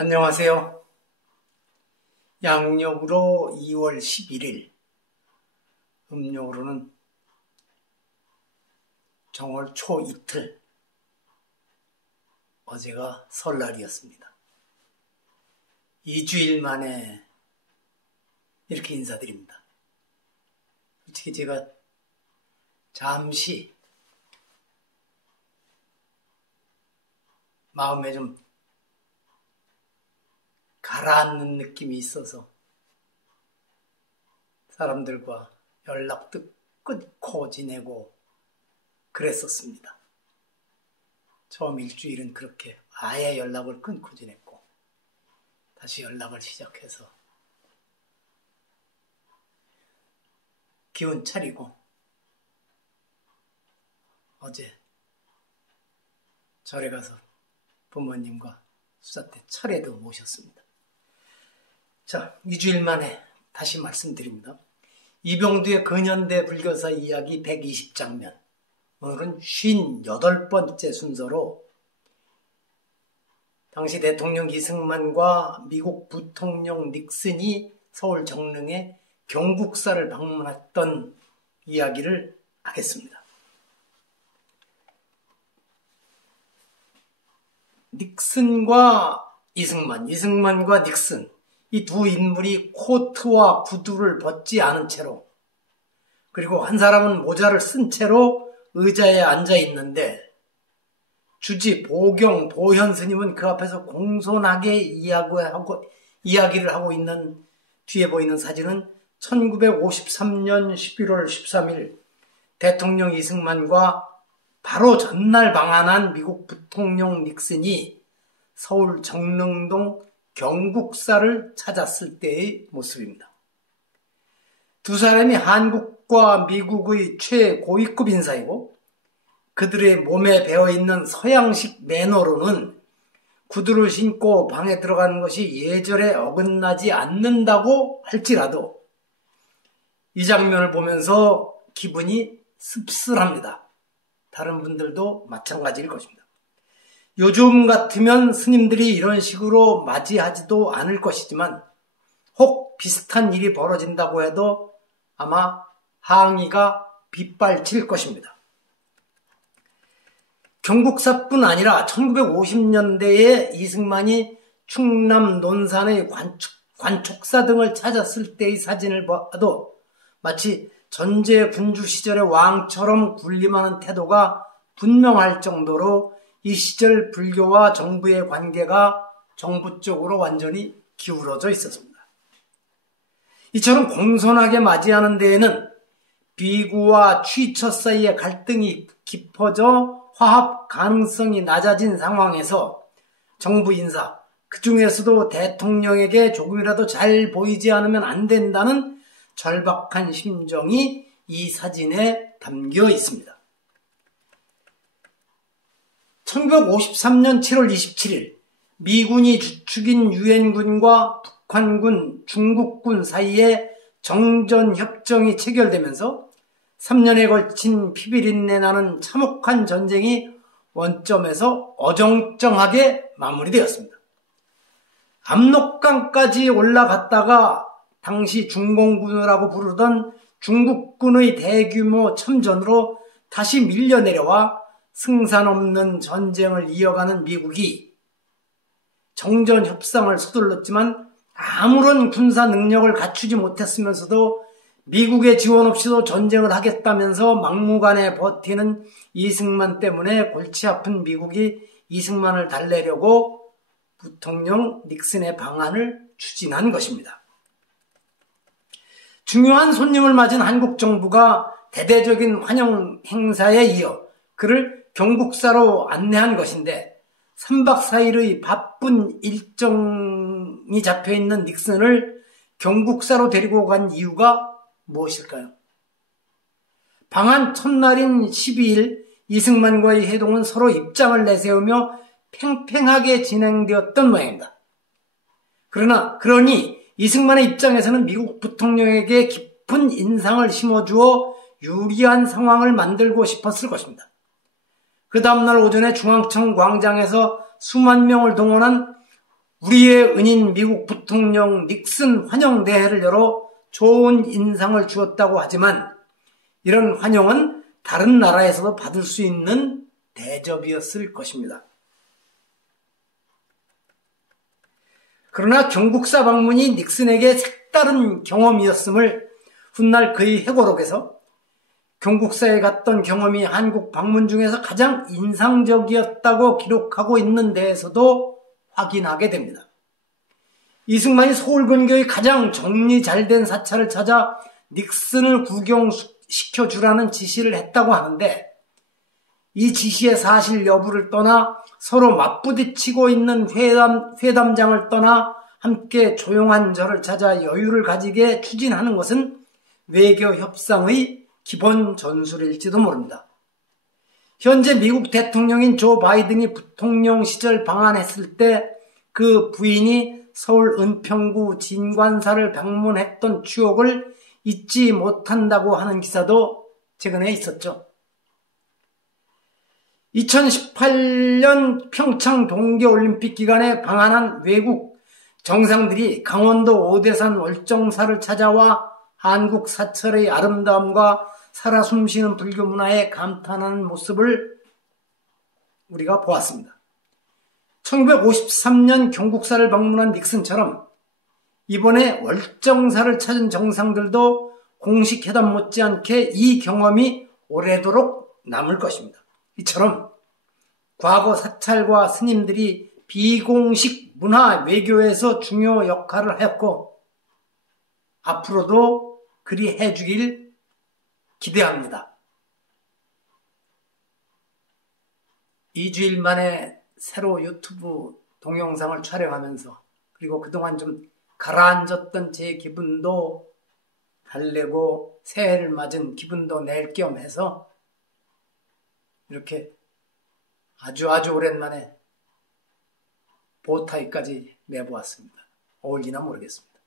안녕하세요. 양력으로 2월 11일, 음력으로는 정월 초 이틀, 어제가 설날이었습니다. 2주일 만에 이렇게 인사드립니다. 솔직히 제가 잠시 마음에 좀 가라앉는 느낌이 있어서 사람들과 연락도 끊고 지내고 그랬었습니다. 처음 일주일은 그렇게 아예 연락을 끊고 지냈고 다시 연락을 시작해서 기운 차리고 어제 절에 가서 부모님과 수자태 철에도 모셨습니다. 자, 2주일 만에 다시 말씀드립니다. 이병두의 근현대 불교사 이야기 120장면. 오늘은 58번째 순서로 당시 대통령 이승만과 미국 부통령 닉슨이 서울 정릉에 경국사를 방문했던 이야기를 하겠습니다. 닉슨과 이승만, 이승만과 닉슨, 이 두 인물이 코트와 구두를 벗지 않은 채로, 그리고 한 사람은 모자를 쓴 채로 의자에 앉아 있는데 주지 보경 보현 스님은 그 앞에서 공손하게 이야기를 하고 있는 뒤에 보이는 사진은 1953년 11월 13일 대통령 이승만과 바로 전날 방한한 미국 부통령 닉슨이 서울 정릉동 경국사를 찾았을 때의 모습입니다. 두 사람이 한국과 미국의 최고위급 인사이고 그들의 몸에 배어있는 서양식 매너로는 구두를 신고 방에 들어가는 것이 예절에 어긋나지 않는다고 할지라도 이 장면을 보면서 기분이 씁쓸합니다. 다른 분들도 마찬가지일 것입니다. 요즘 같으면 스님들이 이런 식으로 맞이하지도 않을 것이지만 혹 비슷한 일이 벌어진다고 해도 아마 항의가 빗발칠 것입니다. 경국사뿐 아니라 1950년대에 이승만이 충남 논산의 관촉사 등을 찾았을 때의 사진을 봐도 마치 전제 군주 시절의 왕처럼 군림하는 태도가 분명할 정도로 이 시절 불교와 정부의 관계가 정부 쪽으로 완전히 기울어져 있었습니다. 이처럼 공손하게 맞이하는 데에는 비구와 취처 사이의 갈등이 깊어져 화합 가능성이 낮아진 상황에서 정부 인사, 그 중에서도 대통령에게 조금이라도 잘 보이지 않으면 안 된다는 절박한 심정이 이 사진에 담겨 있습니다. 1953년 7월 27일 미군이 주축인 유엔군과 북한군, 중국군 사이에 정전협정이 체결되면서 3년에 걸친 피비린내 나는 참혹한 전쟁이 원점에서 어정쩡하게 마무리되었습니다. 압록강까지 올라갔다가 당시 중공군이라고 부르던 중국군의 대규모 참전으로 다시 밀려내려와 승산 없는 전쟁을 이어가는 미국이 정전협상을 서둘렀지만 아무런 군사 능력을 갖추지 못했으면서도 미국의 지원 없이도 전쟁을 하겠다면서 막무가내 버티는 이승만 때문에 골치 아픈 미국이 이승만을 달래려고 부통령 닉슨의 방안을 추진한 것입니다. 중요한 손님을 맞은 한국 정부가 대대적인 환영 행사에 이어 그를 경국사로 안내한 것인데 3박 4일의 바쁜 일정이 잡혀있는 닉슨을 경국사로 데리고 간 이유가 무엇일까요? 방한 첫날인 12일 이승만과의 회동은 서로 입장을 내세우며 팽팽하게 진행되었던 모양입니다. 그러니 이승만의 입장에서는 미국 부통령에게 깊은 인상을 심어주어 유리한 상황을 만들고 싶었을 것입니다. 그 다음날 오전에 중앙청 광장에서 수만 명을 동원한 우리의 은인 미국 부통령 닉슨 환영대회를 열어 좋은 인상을 주었다고 하지만 이런 환영은 다른 나라에서도 받을 수 있는 대접이었을 것입니다. 그러나 경국사 방문이 닉슨에게 색다른 경험이었음을 훗날 그의 회고록에서 경국사에 갔던 경험이 한국 방문 중에서 가장 인상적이었다고 기록하고 있는 데에서도 확인하게 됩니다. 이승만이 서울 근교의 가장 정리 잘된 사찰을 찾아 닉슨을 구경시켜주라는 지시를 했다고 하는데 이 지시의 사실 여부를 떠나 서로 맞부딪히고 있는 회담장을 떠나 함께 조용한 절을 찾아 여유를 가지게 추진하는 것은 외교 협상의 기본 전술일지도 모릅니다. 현재 미국 대통령인 조 바이든이 부통령 시절 방한했을 때 그 부인이 서울 은평구 진관사를 방문했던 추억을 잊지 못한다고 하는 기사도 최근에 있었죠. 2018년 평창 동계올림픽 기간에 방한한 외국 정상들이 강원도 오대산 월정사를 찾아와 한국 사찰의 아름다움과 살아 숨쉬는 불교 문화에 감탄하는 모습을 우리가 보았습니다. 1953년 경국사를 방문한 닉슨처럼 이번에 월정사를 찾은 정상들도 공식 회담 못지않게 이 경험이 오래도록 남을 것입니다. 이처럼 과거 사찰과 스님들이 비공식 문화 외교에서 중요 역할을 하였고 앞으로도 그리 해주길 기대합니다. 2주일 만에 새로 유튜브 동영상을 촬영하면서 그리고 그동안 좀 가라앉았던 제 기분도 달래고 새해를 맞은 기분도 낼 겸 해서 이렇게 아주 오랜만에 보타이까지 내보았습니다. 어울리나 모르겠습니다.